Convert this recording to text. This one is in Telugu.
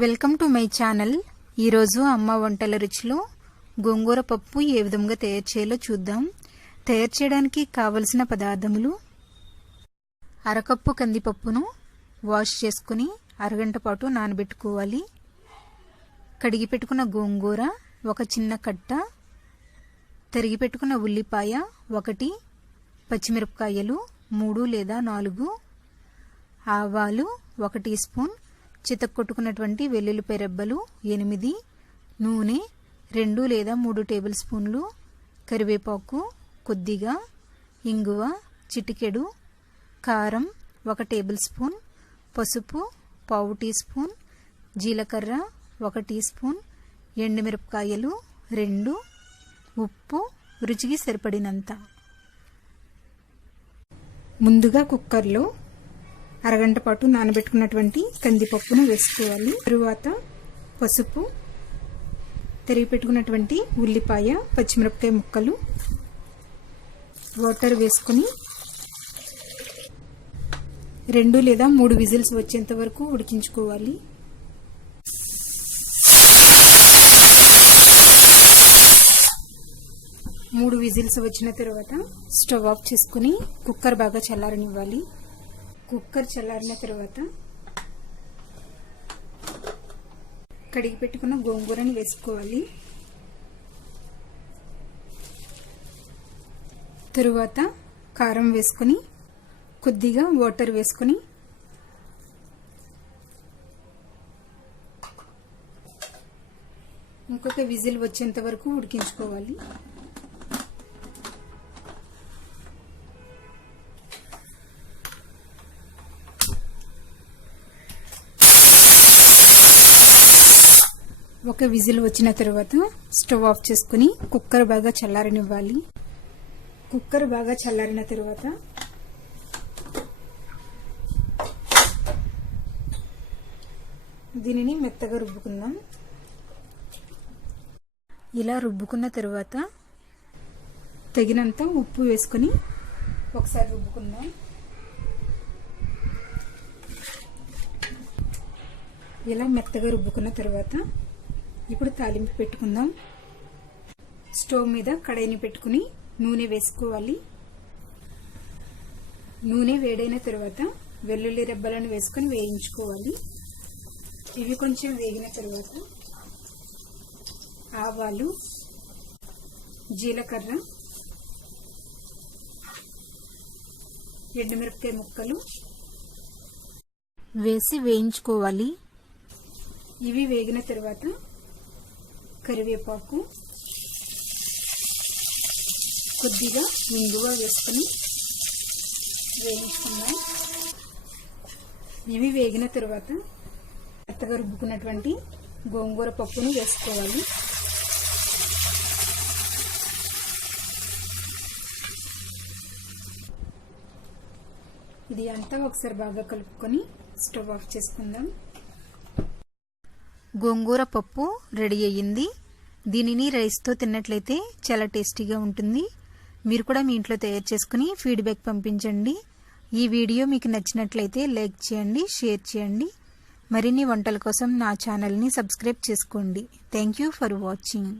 Welcome to my channel. ఈరోజు అమ్మ వంటల రుచిలో గోంగూర పప్పు ఏ విధంగా తయారు చేయాలో చూద్దాం. తయారు చేయడానికి కావలసిన పదార్థములు: అరకప్పు కందిపప్పును వాష్ చేసుకుని అరగంట పాటు నానబెట్టుకోవాలి. కడిగి పెట్టుకున్న గోంగూర ఒక చిన్న కట్ట, తరిగి పెట్టుకున్న ఉల్లిపాయ 1, పచ్చిమిరపకాయలు 3 లేదా 4, ఆవాలు 1 టీ స్పూన్, చితక్కొట్టుకున్నటువంటి వెల్లుల్లిపాయ రెబ్బలు 8, నూనె 2 లేదా 3 టేబుల్ స్పూన్లు, కరివేపాకు కొద్దిగా, ఇంగువ చిటికెడు, కారం 1 టేబుల్ స్పూన్, పసుపు 1/2 టీ స్పూన్, జీలకర్ర 1 టీ స్పూన్, ఎండుమిరపకాయలు 2, ఉప్పు రుచికి సరిపడినంత. ముందుగా కుక్కర్లో అరగంట పాటు నానబెట్టుకున్నటువంటి కందిపప్పును వేసుకోవాలి. తరువాత పసుపు, తరిగి పెట్టుకున్నటువంటి ఉల్లిపాయ, పచ్చిమిరపకాయ ముక్కలు, వాటర్ వేసుకుని 2 లేదా 3 విజిల్స్ వచ్చేంత వరకు ఉడికించుకోవాలి. మూడు విజిల్స్ వచ్చిన తర్వాత స్టవ్ ఆఫ్ చేసుకుని కుక్కర్ బాగా చల్లారనివ్వాలి. కుక్కర్ చల్లారిన తర్వాత కడిగి పెట్టుకున్న గోంగూరని వేసుకోవాలి. తరువాత కారం వేసుకొని కొద్దిగా వాటర్ వేసుకొని ఇంకొక విజిల్ వచ్చేంత వరకు ఉడికించుకోవాలి. ఒక విజిల్ వచ్చిన తర్వాత స్టవ్ ఆఫ్ చేసుకుని కుక్కర్ బాగా చల్లారనివ్వాలి. కుక్కర్ బాగా చల్లారిన తర్వాత దీనిని మెత్తగా రుబ్బుకుందాం. ఇలా రుబ్బుకున్న తర్వాత తగినంత ఉప్పు వేసుకొని ఒకసారి రుబ్బుకుందాం. ఇలా మెత్తగా రుబ్బుకున్న తర్వాత ఇప్పుడు తాలింపు పెట్టుకుందాం. స్టవ్ మీద కడాయిని పెట్టుకుని నూనె వేసుకోవాలి. నూనె వేడైన తర్వాత వెల్లుల్లి రెబ్బలను వేసుకొని వేయించుకోవాలి. ఇవి కొంచెం వేగిన తర్వాత ఆవాలు, జీలకర్ర, ఎండుమిరపకాయ ముక్కలు వేసి వేయించుకోవాలి. ఇవి వేగిన తర్వాత కరివేపాకు, కొద్దిగా ఇంగువ వేసుకొని వేయించుకుందాం. ఇవి వేగిన తర్వాత మెత్తగా రుబ్బుకున్నటువంటి గోంగూర పప్పును వేసుకోవాలి. ఇది అంతా ఒకసారి బాగా కలుపుకొని స్టవ్ ఆఫ్ చేసుకుందాం. గోంగూర పప్పు రెడీ అయ్యింది. దీనిని రైస్తో తిన్నట్లయితే చాలా టేస్టీగా ఉంటుంది. మీరు కూడా మీ ఇంట్లో తయారు చేసుకుని ఫీడ్బ్యాక్ పంపించండి. ఈ వీడియో మీకు నచ్చినట్లయితే లైక్ చేయండి, షేర్ చేయండి. మరిన్ని వంటల కోసం నా ఛానల్ని సబ్స్క్రైబ్ చేసుకోండి. Thank you for watching.